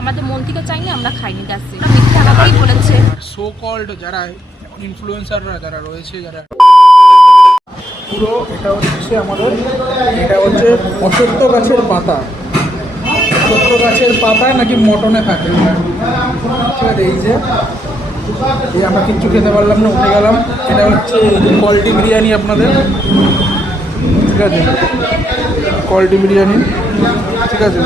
আমাদের মন থেকে চাইনি, আমরা খাইনি, দ্যাটস ইট। মিথ্যা কথাই বলেছে। সো কল্ড যারা ইনফ্লুয়েন্সাররা যারা রয়েছে, যারা পুরো এটা হচ্ছে আমাদের, এটা হচ্ছে অশ্বত্থ গাছের পাতা। অশ্বত্থ গাছের পাতায় নাকি মটনে থাকে, ঠিক আছে। এই আমরা কিচ্ছু খেতে পারলাম না, উঠে গেলাম। এটা হচ্ছে কোয়ালিটি বিরিয়ানি আপনাদের, ঠিক আছে, কোয়ালিটি বিরিয়ানি, ঠিক আছে।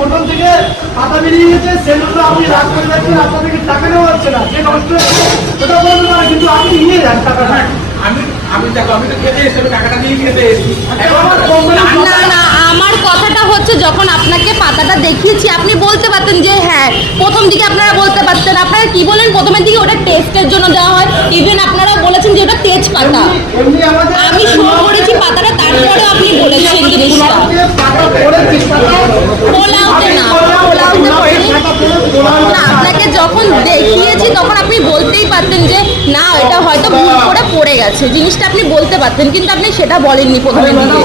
মোটর থেকে পাতা বেরিয়ে গেছে, সেগুলো আপনি রাগ করে যাচ্ছেন, আপনাদেরকে টাকা নেওয়া হচ্ছে না, যে নষ্ট ওটা বলতে পারে, কিন্তু আপনি নিয়ে যান টাকাটা। আমি দেখো, আমি তো খেতে এসে টাকাটা নিয়ে খেতে এসেছি। না না, আমার কথাটা হচ্ছে যখন আপনাকে পাতাটা দেখিয়েছি আপনি বলতে পারতেন যে হ্যাঁ, প্রথম দিকে আপনারা বলতে পারতেন। আপনারা কি বলেন, প্রথমের দিকে ওটা টেস্টের জন্য দেওয়া হয়, ইভেন আপনারা বলেছেন যে ওটা তেজপাতা। আমি শো করেছি পাতাটা, তারপরে আপনি বলেছেন জিনিসটা পোলাওতে না, না আপনাকে যখন দেখিয়েছি তখন আপনি বলতেই পারতেন যে না, এটা হয়তো ভুল করে পড়ে গেছে, জিনিসটা আপনি বলতে পারতেন, কিন্তু আপনি সেটা বলেননি প্রথমে দিকে।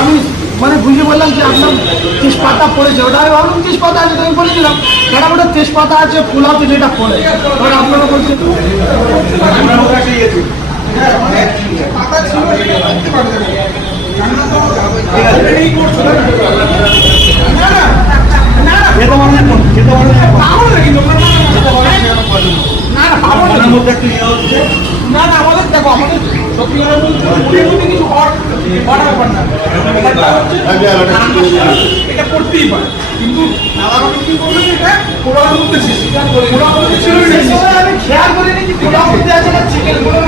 আমি মানে বুঝে বললাম যে আপনার তেজপাতা পড়েছে, ওটা আমি ভাবলাম তেজপাতা আছে, আমি বলেছিলাম ম্যাডাম ওটা তেজপাতা আছে, পোলাওতে যেটা পড়ে, ওটা আপনারা বলছেন না না, আমাদের দেখো, আমাদের সত্যি কথা বলতে কিছু হওয়ার ব্যাপার না, এটা করতেই পারে, কিন্তু দাদাবাবু কি বলবেন, এটা পোড়ার মধ্যে ছিল, পোড়ার মধ্যে ছিল, আমি খেয়াল করিনি যে পোলাও মধ্যে আছে না চিকেন গুলো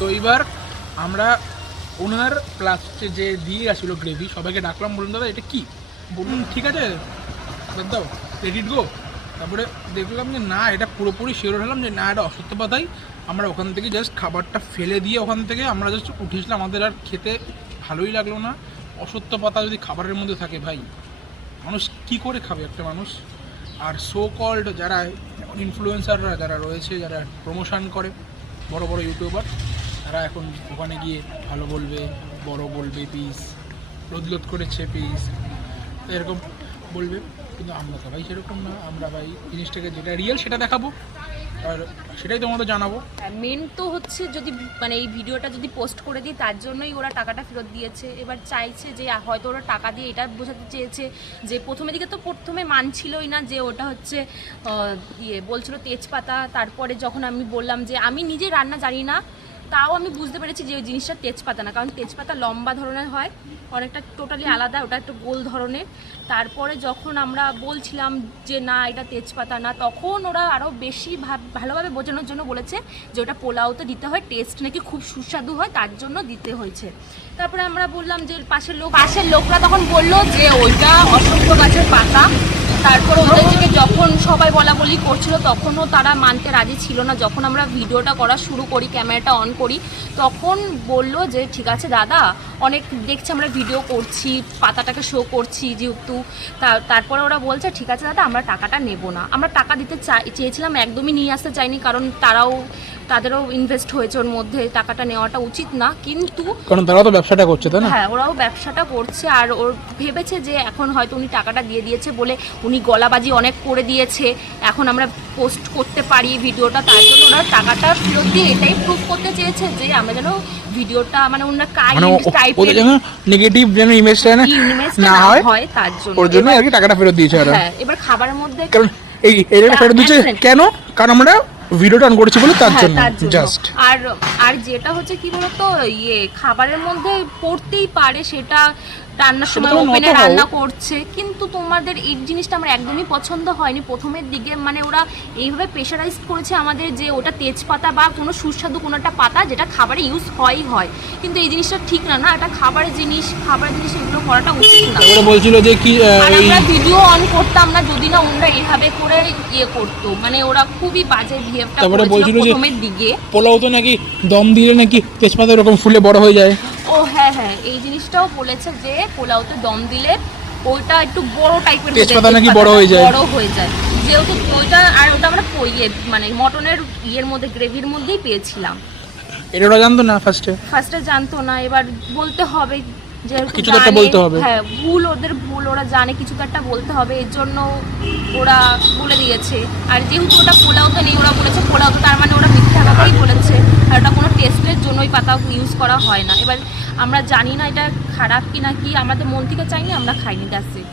তো এইবার আমরা ওনার প্লাস যে দিয়ে গেছিল গ্রেভি, সবাইকে ডাকলাম, বলুন দাদা এটা কি, বলুন ঠিক আছে দাও রেডিট গো। তারপরে দেখলাম যে না, এটা পুরোপুরি শিওর হলাম যে না, এটা অসত্য পাতাই। আমরা ওখান থেকে জাস্ট খাবারটা ফেলে দিয়ে ওখান থেকে আমরা জাস্ট উঠেছিলাম, আমাদের আর খেতে ভালোই লাগলো না। অসত্য পাতা যদি খাবারের মধ্যে থাকে, ভাই মানুষ কি করে খাবে একটা মানুষ। আর সো কল্ড যারা ইনফ্লুয়েন্সাররা যারা রয়েছে, যারা প্রমোশন করে, বড় বড় ইউটিউবার, তারা এখন ওখানে গিয়ে ভালো বলবে, বড় বলবে, পিস রোদলোদ করেছে পিস, এরকম বলবে। কিন্তু আমরা তো ভাই সেরকম না, আমরা ভাই জিনিসটাকে যেটা রিয়েল সেটা দেখাবো, আর সেটাই তোমাদের জানাবো। মেন তো হচ্ছে যদি মানে এই ভিডিওটা যদি পোস্ট করে দিই, তার জন্যই ওরা টাকাটা ফেরত দিয়েছে। এবার চাইছে যে হয়তো ওরা টাকা দিয়ে এটা বোঝাতে চেয়েছে যে প্রথমে মানছিলই না যে ওটা হচ্ছে বলছিল তেজপাতা। তারপরে যখন আমি বললাম যে আমি নিজে রান্না জানি না, তাও আমি বুঝতে পেরেছি যে ওই জিনিসটা তেজপাতা না, কারণ তেজপাতা লম্বা ধরনের হয়, অনেকটা টোটালি আলাদা, ওটা একটু গোল ধরনের। তারপরে যখন আমরা বলছিলাম যে না এটা তেজপাতা না, তখন ওরা আরও বেশি ভালোভাবে বোঝানোর জন্য বলেছে যে ওটা পোলাওতে দিতে হয়, টেস্ট নাকি খুব সুস্বাদু হয়, তার জন্য দিতে হয়েছে। তারপরে আমরা বললাম যে পাশের লোকরা তখন বললো যে ওইটা অশ্বত্থ গাছের পাতা। তারপর ওদের থেকে যখন সবাই বলাবলি করছিল তখনও তারা মানতে রাজি ছিল না। যখন আমরা ভিডিওটা করা শুরু করি, ক্যামেরাটা অন করি, তখন বলল যে ঠিক আছে দাদা, অনেক দেখছি আমরা ভিডিও করছি, পাতাটাকে শো করছি যেহেতু, তারপরে ওরা বলছে ঠিক আছে দাদা, আমরা টাকাটা নেব না। আমরা টাকা দিতে চেয়েছিলাম, একদমই নিয়ে আসতে চাইনি, কারণ তাদেরও ইনভেস্ট হয়েছে ওর মধ্যে, টাকাটা নেওয়াটা উচিত না, কিন্তু কারণ তারাও তো ব্যবসাটা করছে, তাই না? হ্যাঁ, ওরাও ব্যবসাটা করছে। আর ওর ভেবেছে যে এখন হয়তো উনি টাকাটা দিয়ে দিয়েছে বলে উনি গলাবাজি অনেক করে দিয়েছে, এখন আমরা পোস্ট করতে পারি ভিডিওটা, তার জন্য ওরা টাকাটা ফেরত দিয়ে এটাই প্রুভ করতে চেয়েছে যে আমরা যেন ভিডিওটা মানে ওনারা কাইন্ড টাইপের নেগেটিভ যেন ইমেজটা না হয়, তার জন্য ওর জন্য আর কি টাকাটা ফেরত দিয়েছে। হ্যাঁ, এবার খাবারের মধ্যে কারণ এই এটা ফেরত দিয়েছে কেন, কারণ আমরা ভিডিওটা অন করেছি বলে, তার জন্য জাস্ট। আর যেটা হচ্ছে কি বলতো, খাবারের মধ্যে পড়তেই পারে, সেটা রান্নার সময় সেটা তো ওপেনে নত হও। রান্না করছে, কিন্তু তোমাদের এই জিনিসটা আমার একদমই পছন্দ হয়নি প্রথমের দিকে। মানে ওরা এইভাবে প্রেশারাইজ করেছে আমাদের যে ওটা তেজপাতা বা কোনো সুস্বাদু কোনো একটা পাতা যেটা খাবারে ইউজ হয়, কিন্তু এই জিনিসটা ঠিক না, না এটা খাবারের জিনিস এগুলো করাটা উচিত না। তারপরে বলছিল যে কি আর এই আমরা ভিডিও অন করতাম না যদি না ওরা এইভাবে করে করতো, মানে ওরা খুবই বাজে বিহেভটা তারপরে করেছিল বলছিল যে প্রথমের দিকে। পোলাও তো নাকি দম দিলে নাকি তেজপাতা এরকম ফুলে বড় হয়ে যায়। ও হ্যাঁ, এই জিনিসটাও বলেছে যে পোলাওতে দম দিলে ওইটা একটু বড় টাইপের তেজপাতা নাকি বড় হয়ে যায়। যেহেতু ওইটা আর ওটা আমরা মানে মটনের মধ্যে গ্রেভির মধ্যেই পেয়েছিলাম। এটা ওরা জানতো না ফার্স্টে জানতো না, এবার বলতে হবে যে কিছু তো একটা বলতে হবে। হ্যাঁ ওদের ভুল, ওরা জানে কিছু তো একটা বলতে হবে, এর জন্য ওরা বলে দিয়েছে। আর যেহেতু ওটা পোলাওতে নেই, ওরা বলেছে পোলাওতে, তার মানে ওরা মিথ্যা কথাই বলেছে। আর ওটা কোনো টেস্টের জন্য ওই পাতা ইউজ করা হয় না। এবার আমরা জানি না এটা খারাপ কি না কি, আমাদের মন থেকে চাইনি, আমরা খাইনি, দ্যাটস ইট।